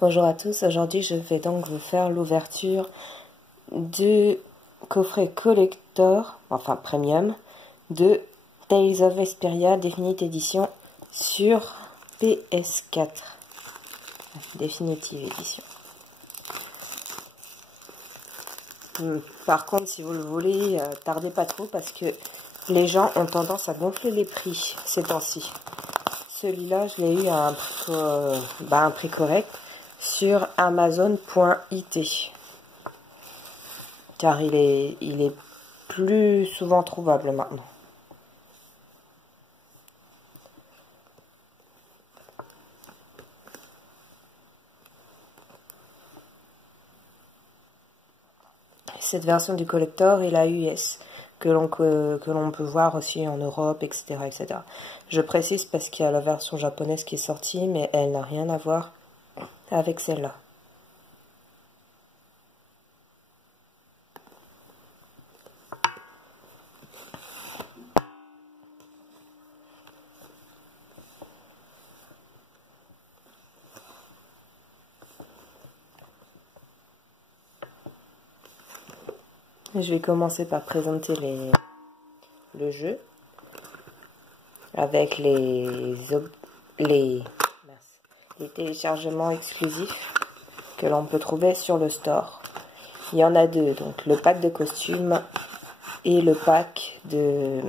Bonjour à tous, aujourd'hui je vais donc vous faire l'ouverture du coffret collector, enfin premium, de Tales of Vesperia Definite Edition sur PS4. Définitive Edition. Par contre, si vous le voulez, tardez pas trop parce que les gens ont tendance à gonfler les prix ces temps-ci. Celui-là, je l'ai eu à un prix correct sur Amazon.it car il est plus souvent trouvable maintenant. Cette version du collector est la US que l'on peut voir aussi en Europe, etc., etc. Je précise parce qu'il y a la version japonaise qui est sortie, mais elle n'a rien à voir avec celle-là. Je vais commencer par présenter le jeu avec les téléchargements exclusifs que l'on peut trouver sur le store. Il y en a deux, donc le pack de costumes et le pack et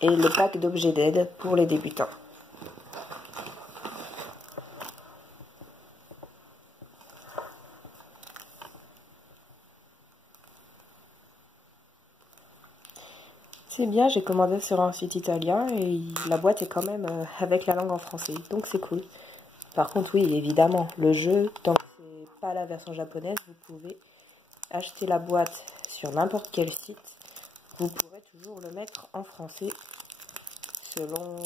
le pack d'objets d'aide pour les débutants. C'est bien, j'ai commandé sur un site italien et la boîte est quand même avec la langue en français, donc c'est cool. Par contre, oui, évidemment, le jeu, tant que c'est pas la version japonaise, vous pouvez acheter la boîte sur n'importe quel site. Vous pourrez toujours le mettre en français selon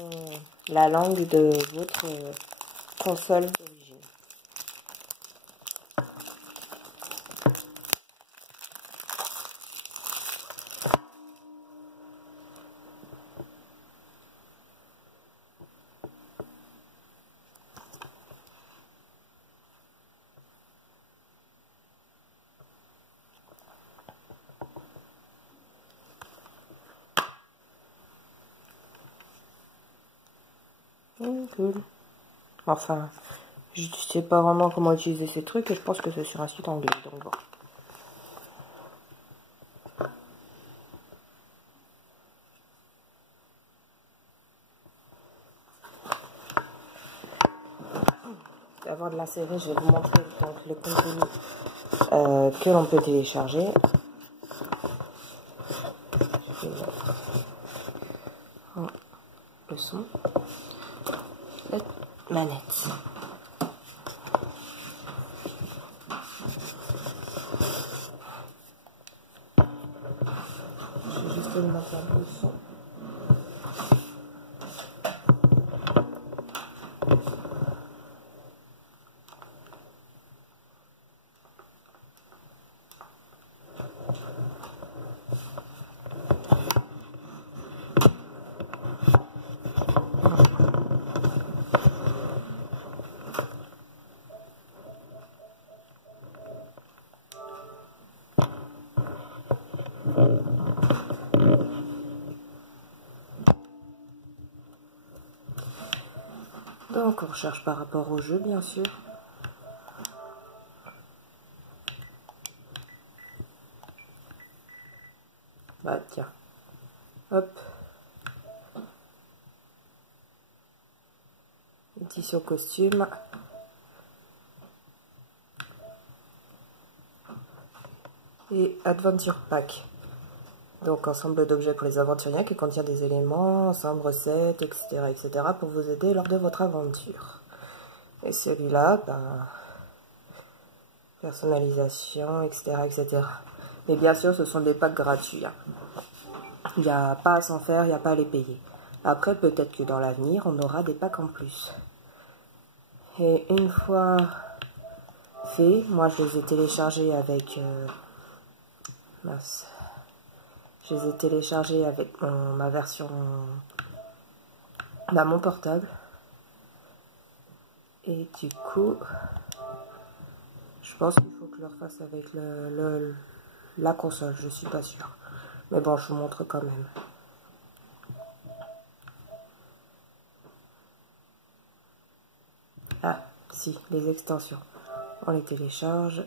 la langue de votre console d'origine. Cool. Enfin, je sais pas vraiment comment utiliser ces trucs et je pense que c'est sur un site anglais, donc bon. Avant de l'insérer, je vais vous montrer donc le contenu que l'on peut télécharger. Le son, la manette. Je vais juste mettre un peu le son. Donc on recherche par rapport au jeu, bien sûr. Bah tiens, hop. Édition costume. Et Adventure Pack. Donc ensemble d'objets pour les aventuriers qui contient des éléments, ensemble recettes, etc., etc. pour vous aider lors de votre aventure. Et celui-là, ben, personnalisation, etc., etc. Mais bien sûr, ce sont des packs gratuits. Hein. Il n'y a pas à s'en faire, il n'y a pas à les payer. Après, peut-être que dans l'avenir, on aura des packs en plus. Et une fois fait, moi je les ai téléchargés avec... mince. Je les ai téléchargés avec ma version bah, mon portable. Et du coup, je pense qu'il faut que je le refasse avec la console, je suis pas sûre. Mais bon, je vous montre quand même. Ah, si, les extensions. On les télécharge.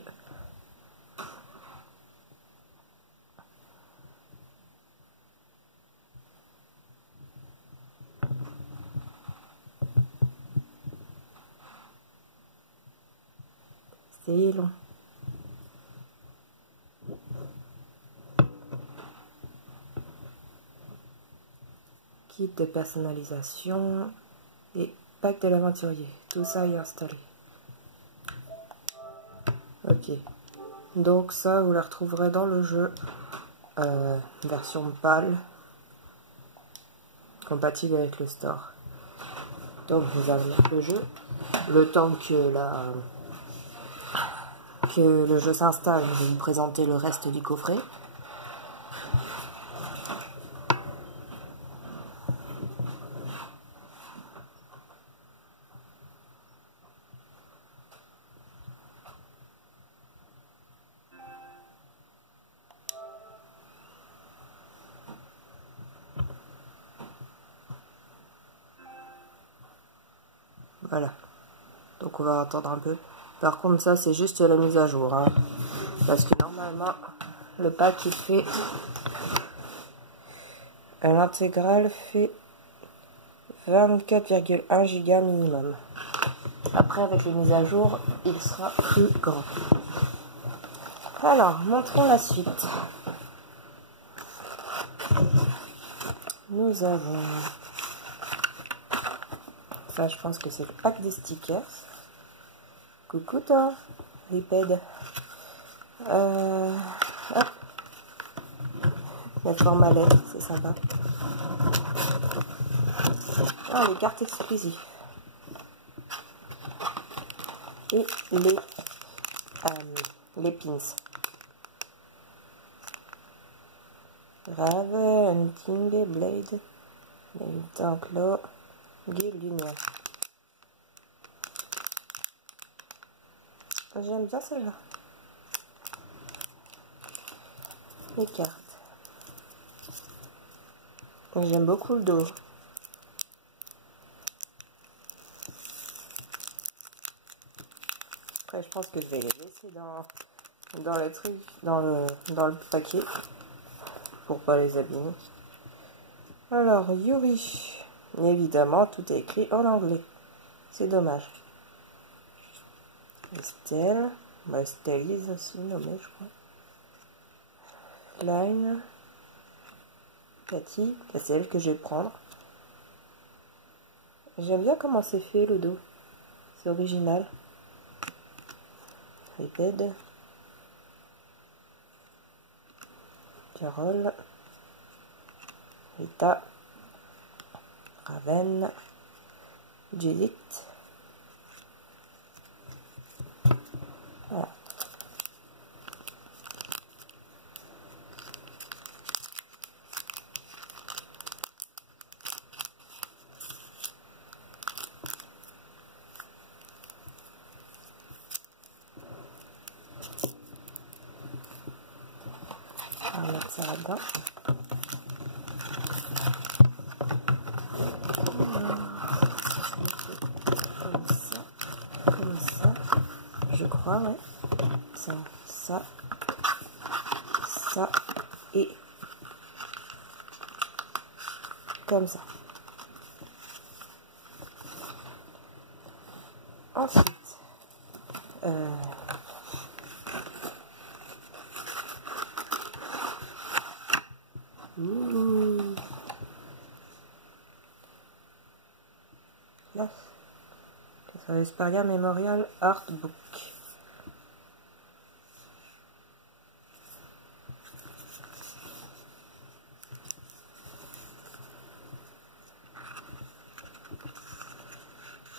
C'est long. Kit de personnalisation et pack de l'aventurier. Tout ça est installé. Ok. Donc ça, vous la retrouverez dans le jeu. Version PAL. Compatible avec le store. Donc vous avez le jeu. Le temps que le jeu s'installe, je vais vous présenter le reste du coffret. Voilà. Donc on va attendre un peu. Par contre ça c'est juste la mise à jour. Hein. Parce que normalement le pack il fait... L'intégrale fait 24,1 Go minimum. Après avec les mises à jour il sera plus grand. Alors montrons la suite. Nous avons... Ça, je pense que c'est le pack des stickers. Coucou toi, Riped. Hop. La forme à lettres, c'est sympa. Ah, les cartes exclusives. Et les pins. Rave, Hunting, Blade, Enclos, Guild Union. J'aime bien celle-là. Les cartes. J'aime beaucoup le dos. Après, je pense que je vais les laisser dans le truc, dans le paquet, pour pas les abîmer. Alors, Yuri. Évidemment, tout est écrit en anglais. C'est dommage. Estelle. Bah, Estelle aussi nommée, je crois. Line. Cathy. C'est elle que je vais prendre. J'aime bien comment c'est fait le dos. C'est original. Riped. Carole. Rita. Raven. Judith. Voilà. On va mettre ça là-dedans. Comme ça, je crois, ouais. Ça et comme ça. Ensuite, là, ça Vesperia Memorial Artbook.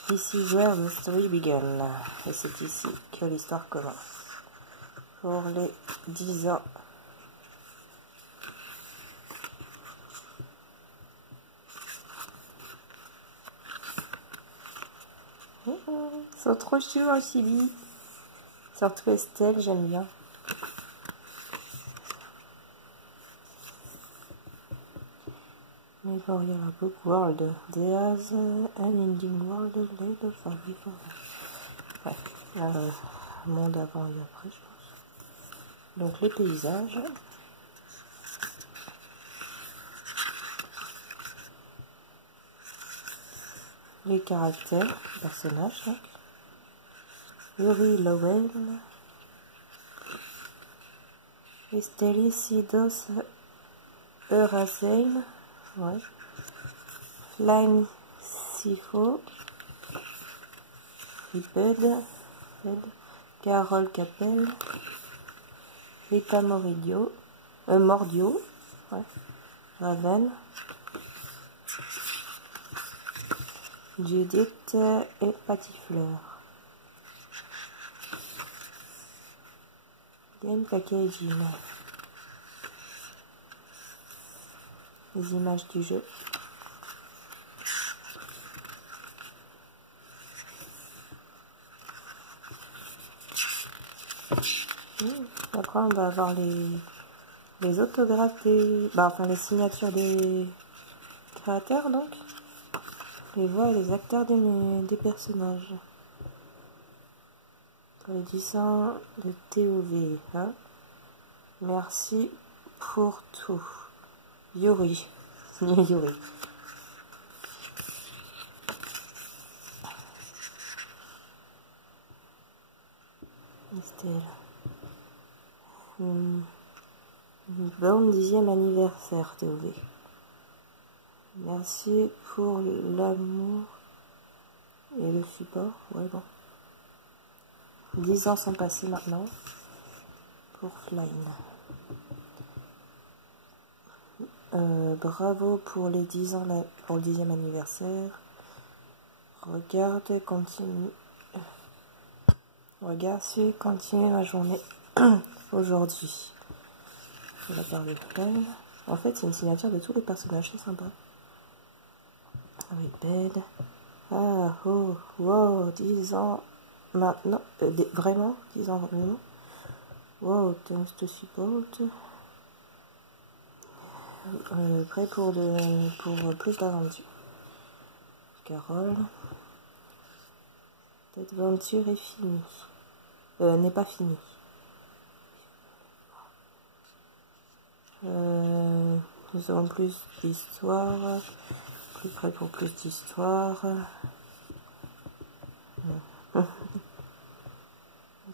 This is where the story began. Et c'est ici que l'histoire commence. Pour les 10 ans. Ils sont trop chou en Chili. Surtout Estelle, j'aime bien. Mais bon, il y a la book world. There's an ending world later for before. Ouais, monde avant et après, je pense. Donc les paysages. Les caractères, les personnages, donc. Yuri Lowell. Estelicidos Eurazein. Ouais. Flame Sifo. Riped. Carole Capel. Rita Mordio. Mordio. Ouais. Raven. Judith et Patifleur. Game packaging. Les images du jeu. Après on va avoir les autographes des... Bah, enfin les signatures des créateurs donc. Les voix et les acteurs des personnages. Les dessins de TOV. Hein. Merci pour tout. Yuri. Yuri. Estelle. Bon 10e anniversaire TOV. Merci pour l'amour et le support. Ouais, bon. 10 ans sont passés maintenant pour Flying. Bravo pour les 10 ans, pour le 10e anniversaire. Regarde, continue. Regarde, continuer ma journée aujourd'hui. De la part de Flying. En fait, c'est une signature de tous les personnages, c'est sympa. Avec Bed. Ah, oh, wow, 10 ans maintenant. Vraiment 10 ans vraiment. Wow, thanks to support. Prêt pour plus d'aventures. Carole. L'aventure est finie. N'est pas finie. Nous avons plus d'histoire. Plus prêt pour plus d'histoire. On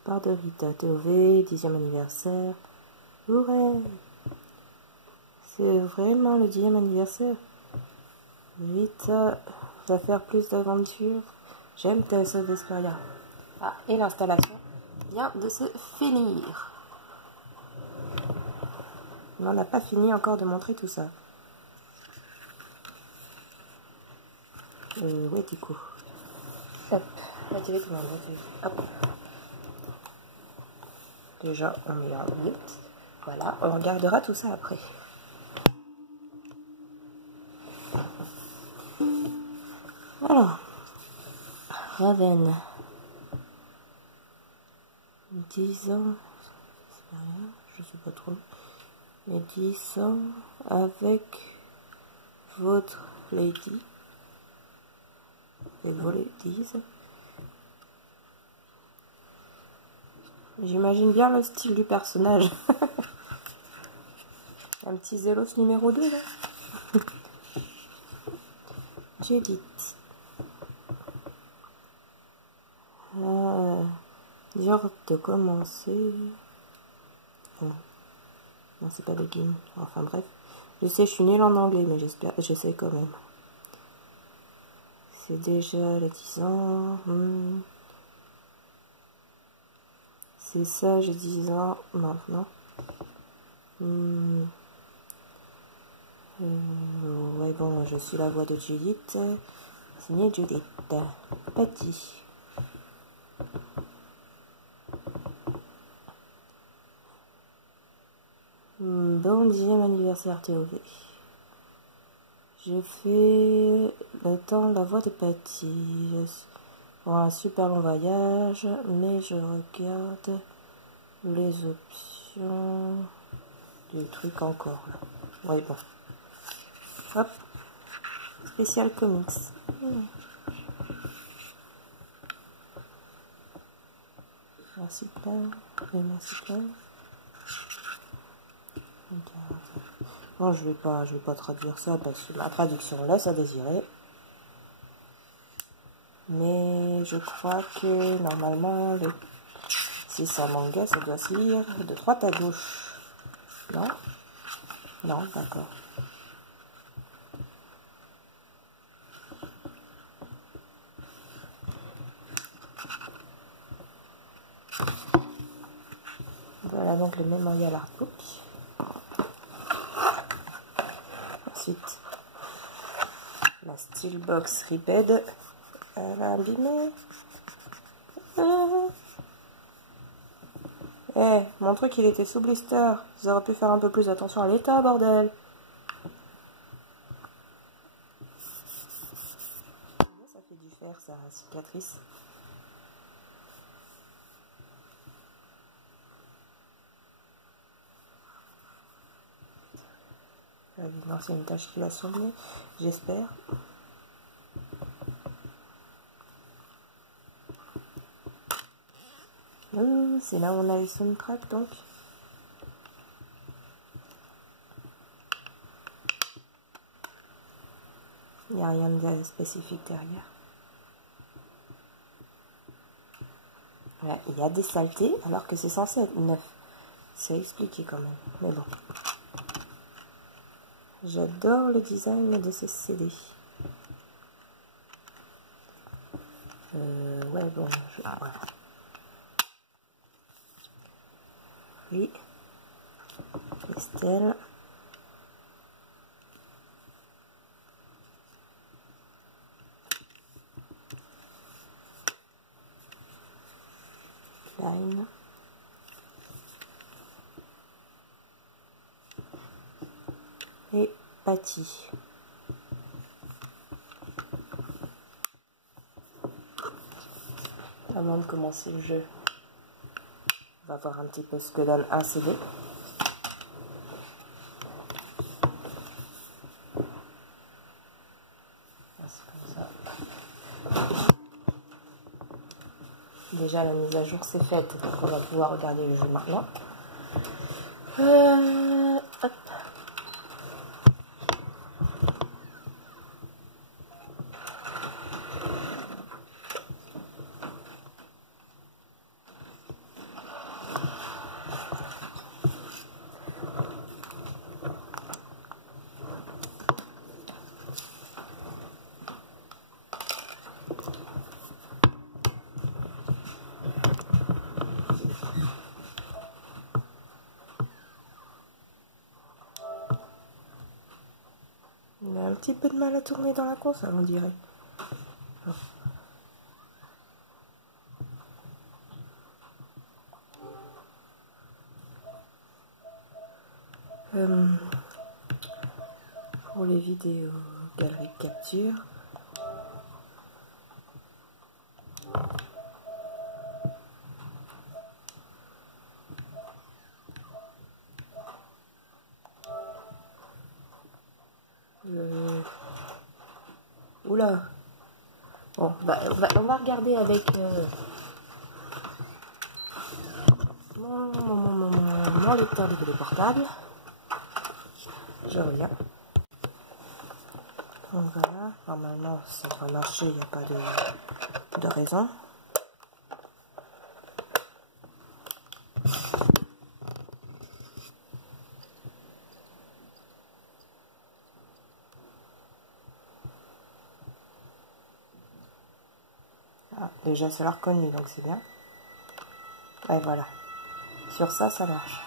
part de Rita TOV, 10e anniversaire. Hurray! C'est vraiment le 10e anniversaire. Rita va faire plus d'aventures. J'aime Tales of Vesperia. Ah, et l'installation vient de se finir. Mais on n'a pas fini encore de montrer tout ça. Ouais, du coup. Hop, la télécommande. Hop. Déjà, on met en mute. Voilà, on regardera tout ça après. Alors, Raven. 10 ans, je sais pas trop, mais 10 ans avec votre lady. Et vos ladies. J'imagine bien le style du personnage. Un petit Zélos numéro 2 là. Judith. Dur de commencer. Non, c'est pas begin. Enfin bref. Je sais, je suis nulle en anglais, mais j'essaie quand même. C'est déjà les 10 ans. C'est ça, j'ai 10 ans maintenant. Ouais, bon, je suis la voix de Judith. Signée Judith. Patty. Bon 10e anniversaire TOV. Je fais le temps la voix de Patty. pour un super long voyage, mais je regarde les options du truc encore là. Oui, bon. Hop, spécial comics. Merci plein, et merci plein. Bon, je vais pas traduire ça parce que la traduction laisse à désirer. Mais je crois que normalement, si c'est un manga, ça doit se lire de droite à gauche. Non? Non, d'accord. Voilà donc le Memorial Artbook. Ensuite, la Steelbox Ripped. Elle va abîmer. Mon truc il était sous blister. Vous auriez pu faire un peu plus attention à l'état, bordel. Ça fait du fer, ça, cicatrice. Non, c'est une tache qui va sommer, j'espère. C'est là où on a les soundtracks donc. Il n'y a rien de spécifique derrière. Ouais, il y a des saletés alors que c'est censé être neuf. C'est expliqué quand même, mais bon. J'adore le design de ce CD. Ouais, bon, voilà. Oui. Estelle. Line. Et Patty. Avant de commencer le jeu, on va voir un petit peu ce que donne un CD. Déjà la mise à jour c'est faite, donc on va pouvoir regarder le jeu maintenant. Hop. Il a un petit peu de mal à tourner dans la console, on dirait. Pour les vidéos, galerie de capture. Oula. Bon, on va regarder avec mon lecteur de téléportable. Je reviens. Donc voilà, normalement ça va marcher, il n'y a pas de raison. Ah, déjà ça l'a reconnu donc c'est bien. Et voilà, sur ça marche.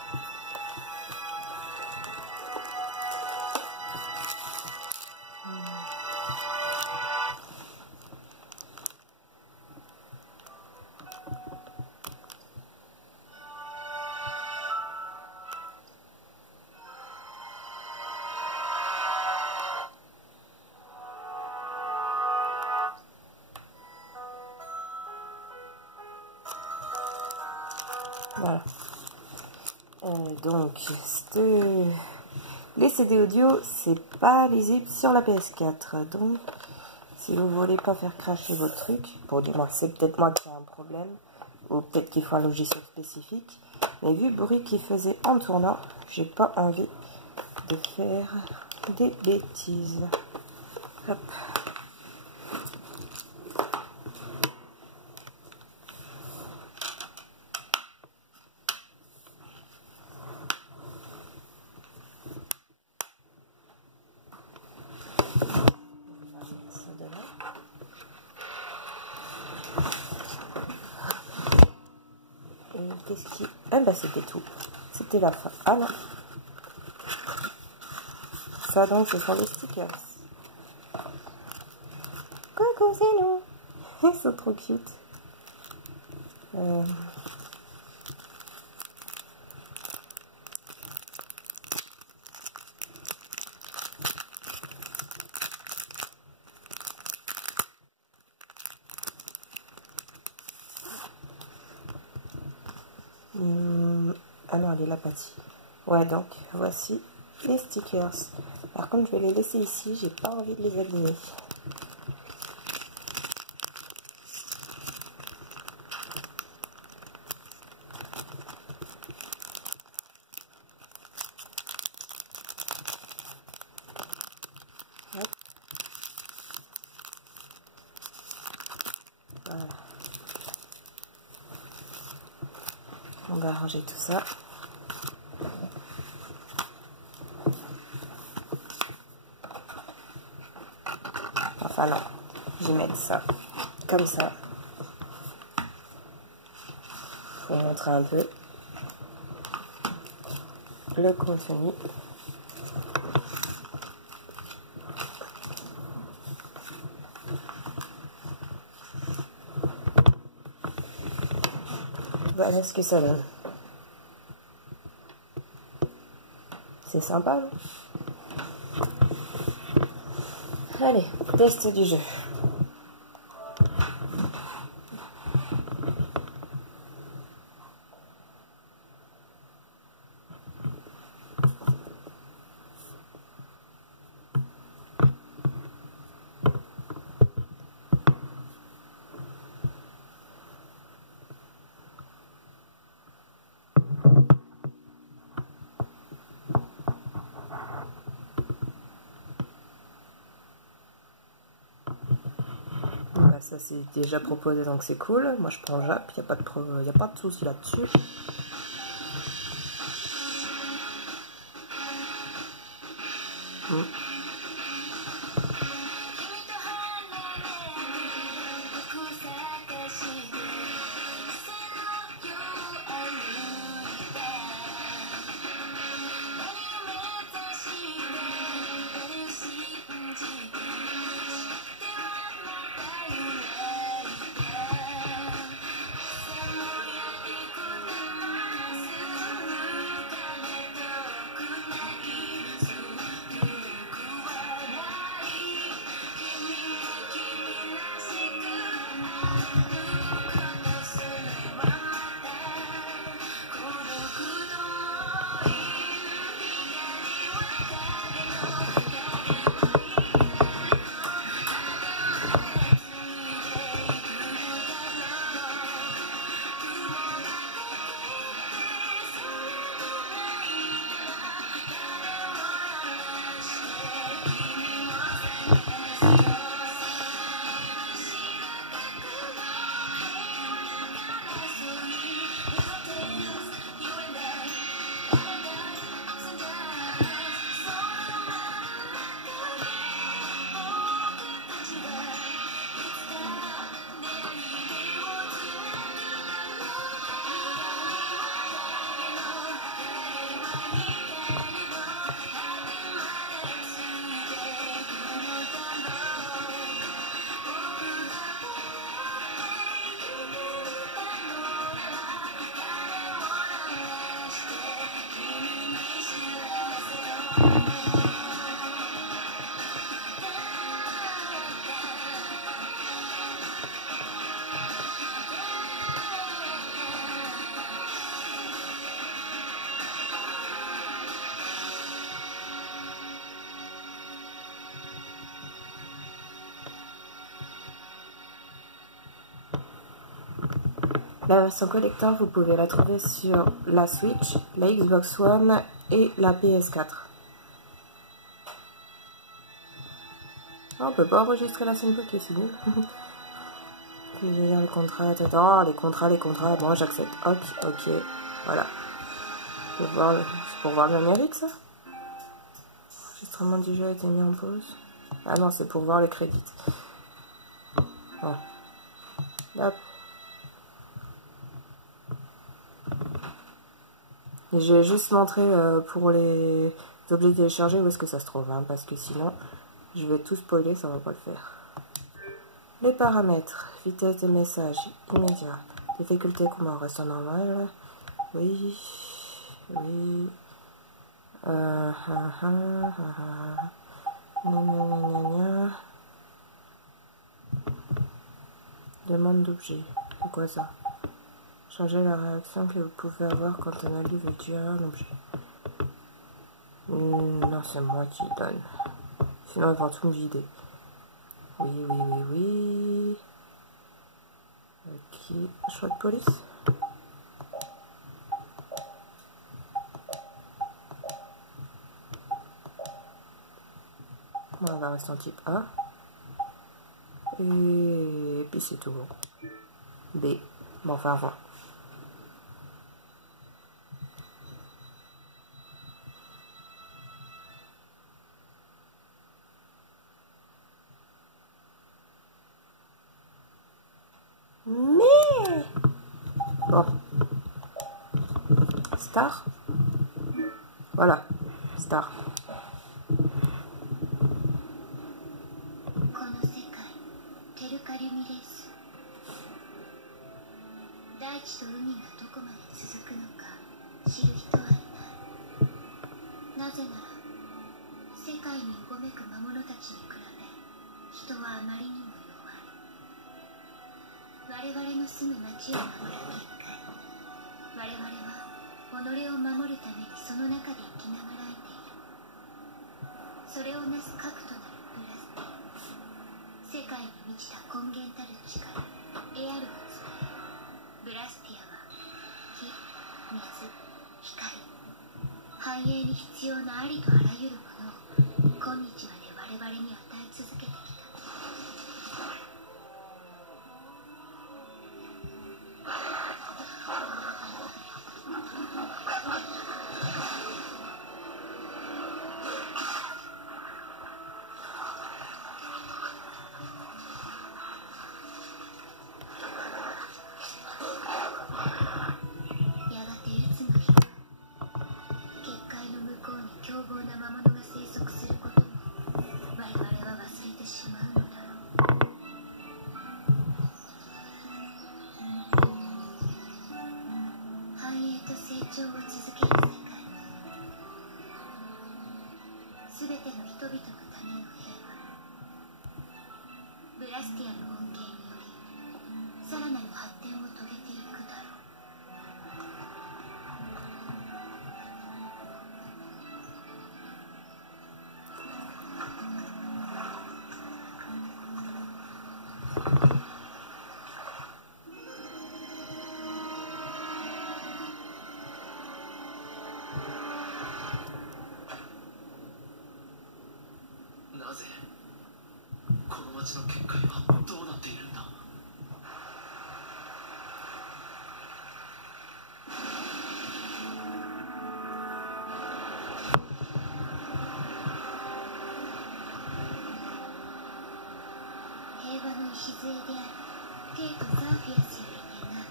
Voilà. Donc, les CD audio, c'est pas lisible sur la PS4. Donc, si vous voulez pas faire cracher votre truc, bon, du moins, c'est peut-être moi qui ai un problème, ou peut-être qu'il faut un logiciel spécifique. Mais vu le bruit qu'il faisait en tournant, j'ai pas envie de faire des bêtises. Hop. Qu'est-ce qui... Ah bah c'était tout. C'était la fin. Ah non. Ça donc ce sont les stickers. Coucou, c'est nous. Ils sont trop cute. Ah non, elle est là, Patty. Ouais, donc, voici les stickers. Par contre, je vais les laisser ici. J'ai pas envie de les abîmer. Hop. Voilà. On va ranger tout ça. Enfin non, je vais mettre ça comme ça. Pour montrer un peu le contenu. Voilà ce que ça donne. C'est sympa, non? Allez, test du jeu. Bah, ça c'est déjà proposé donc c'est cool. Moi je prends Jap, il n'y a pas de souci là-dessus. La version collector, vous pouvez la trouver sur la Switch, la Xbox One et la PS4. On peut pas enregistrer la scène bloquée, c'est nul. Les contrats, les contrats, bon j'accepte. Ok, voilà. C'est pour voir le générique ça? L'enregistrement du jeu a été mis en pause. Ah non, c'est pour voir les crédits. Bon. Hop. Je vais juste montrer pour les objets téléchargés où est-ce que ça se trouve, hein, parce que sinon je vais tout spoiler, ça va pas le faire. Les paramètres, vitesse de message immédiat, difficulté comment reste normal, oui, oui, demande d'objet, c'est quoi ça? Changer la réaction que vous pouvez avoir quand un allié veut tuer un objet. Non, c'est moi qui donne. Sinon, ils vont tout me vider. Oui. Ok, choix de police. Bon, on va rester en type A. Et puis c'est tout bon. B. Bon, enfin, avant. Mais bon. Star. Voilà. Star. 大地と海がどこまで続くのか知る人はいない。なぜなら世界にうごめく魔物たちに比べ人はあまりにも弱い。我々の住む町を守る結界。我々は己を守るためにその中で生きながらえている。それをなす核となるブラスティア。世界に満ちた根源たる力エアルが伝える。ブラスティアは火、水、光、繁栄に必要なありとあらゆるものを今日まで我々に与え続けてきた。すべての人々のための平和。ブラスティアの恩恵によりさらなる発展を遂げていくだろう。なぜこの町の結界はどうなっているんだ。平和の礎であるテイとザーフィアスより願う。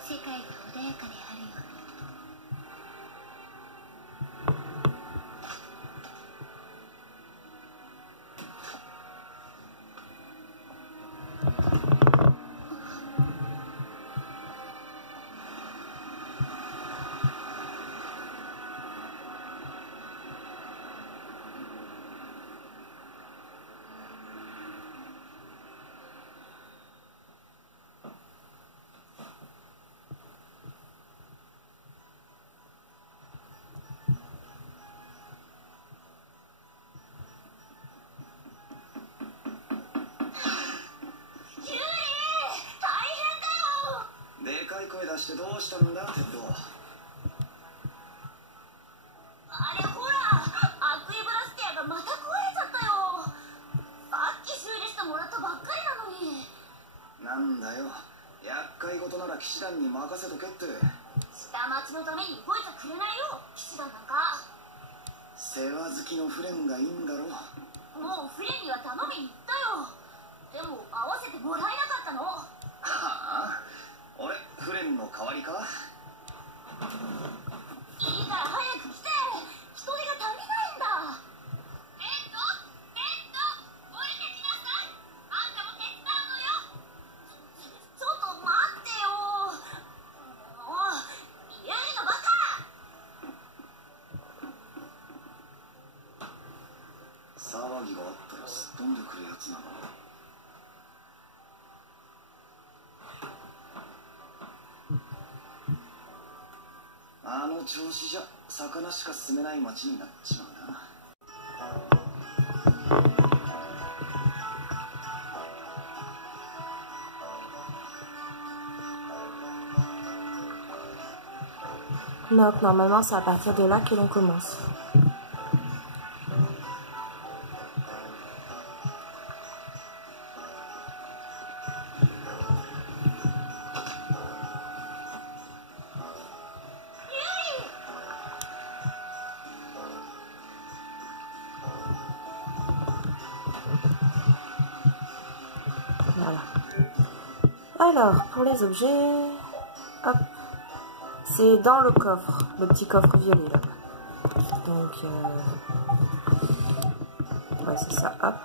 世界が穏やかであるように。してどうしたんだテッド。あれほら、アクエブラステアがまた壊れちゃったよ。さっき修理してもらったばっかりなのに。なんだよ、厄介事なら騎士団に任せとけって。下町のために動いてくれないよ、騎士団なんか。世話好きのフレンがいいんだろ。もうフレンには頼みに行ったよ。でも合わせてもらえなかったの。はあ、俺フレンの代わりか。いいから早く来て、人手が足りないんだ。ペット降りてきなさい。あんたも手伝うのよ。ちょっと待ってよ。もうユリのバカ。騒ぎがあったらすっ飛んでくるやつなの。あの調子じゃ魚しか住めない町になっちまうな。Donc normalement c'est à partir de là que l'on commence. Voilà. Alors, pour les objets, hop, c'est dans le coffre, le petit coffre violet là. Donc, ouais, c'est ça, hop.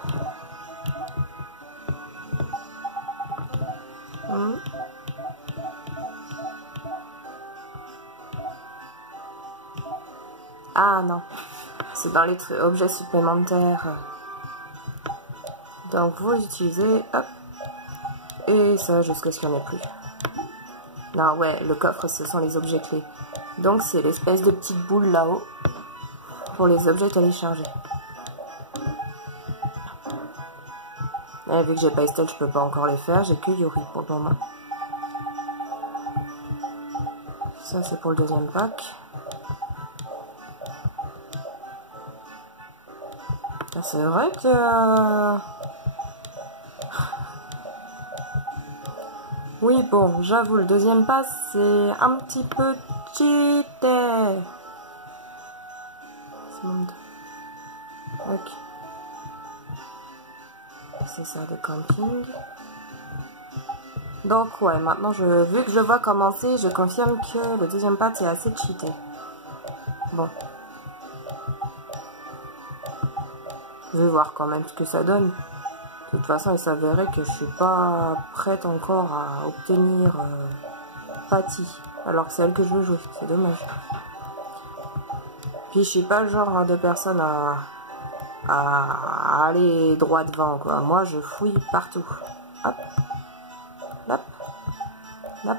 Ah non, c'est dans les objets supplémentaires. Donc, vous utilisez, hop. Et ça jusqu'à ce qu'il n'y en ait plus. Non, ouais, le coffre, ce sont les objets clés. Donc, c'est l'espèce de petite boule là-haut pour les objets téléchargés. Et vu que j'ai pas Estelle, je peux pas encore les faire. J'ai que Yuri pour le moment. Ça, c'est pour le deuxième pack. C'est vrai que... Oui, bon, j'avoue, le deuxième pass, c'est un petit peu cheaté. Ok. C'est ça, de camping. Donc, ouais, maintenant, vu que je vois commencer, je confirme que le deuxième pass est assez cheaté. Bon. Je vais voir quand même ce que ça donne. De toute façon, il s'avérait que je suis pas prête encore à obtenir Patty, alors que c'est elle que je veux jouer. C'est dommage. Puis je suis pas le genre de personne à aller droit devant, quoi. Moi, je fouille partout. Hop, hop, hop.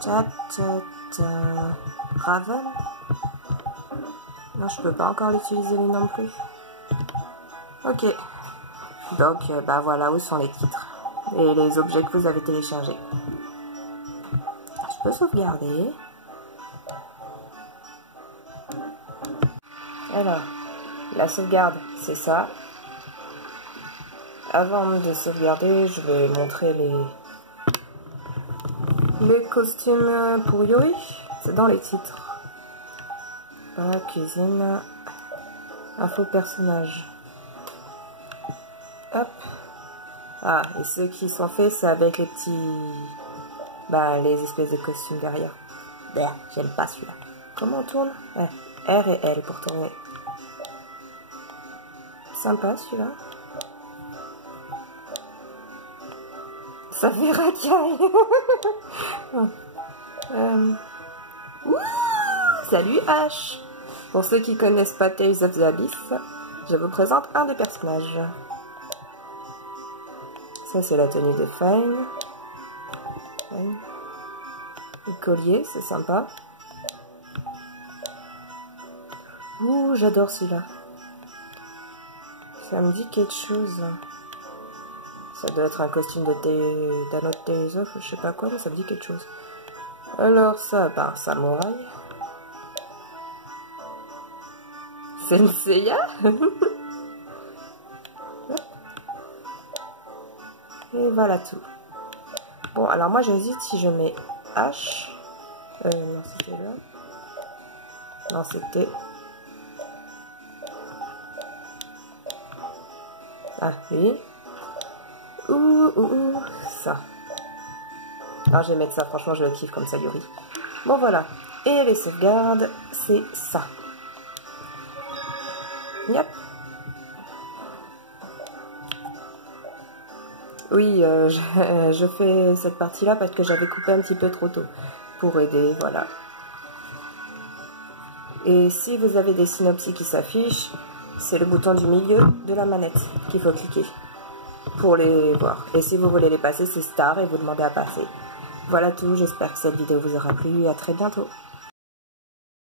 Chat, Raven. Non, je peux pas encore l'utiliser lui non plus. Ok, donc bah voilà où sont les titres et les objets que vous avez téléchargés. Je peux sauvegarder. Alors, la sauvegarde, c'est ça. Avant de sauvegarder, je vais montrer les costumes pour Yuri. C'est dans les titres. Voilà, cuisine, info personnage. Hop. Ah, et ceux qui sont faits, c'est avec les petits... Bah, les espèces de costumes derrière. Bah, j'aime pas celui-là. Comment on tourne? R et L pour tourner. Sympa celui-là. Ça fait racaille. Ouh, salut H. Pour ceux qui connaissent pas Tales of the Abyss, je vous présente un des personnages. Ça, c'est la tenue de Fine. Le collier, c'est sympa. Ouh, j'adore celui-là. Ça me dit quelque chose. Ça doit être un costume d'un autre télésophe, je sais pas quoi, mais ça me dit quelque chose. Alors ça, ben, samouraï. Senseiya. Et voilà tout. Bon, alors moi j'hésite si je mets H. Non, c'était là. Non, c'était... Ah, oui. Ça. Alors, je vais mettre ça, franchement, je le kiffe comme ça, Yuri. Bon, voilà. Et les sauvegardes, c'est ça. Yep. Oui, je fais cette partie-là parce que j'avais coupé un petit peu trop tôt. Pour aider, voilà. Et si vous avez des synopsis qui s'affichent, c'est le bouton du milieu de la manette qu'il faut cliquer pour les voir. Et si vous voulez les passer, c'est Star et vous demandez à passer. Voilà tout, j'espère que cette vidéo vous aura plu et à très bientôt.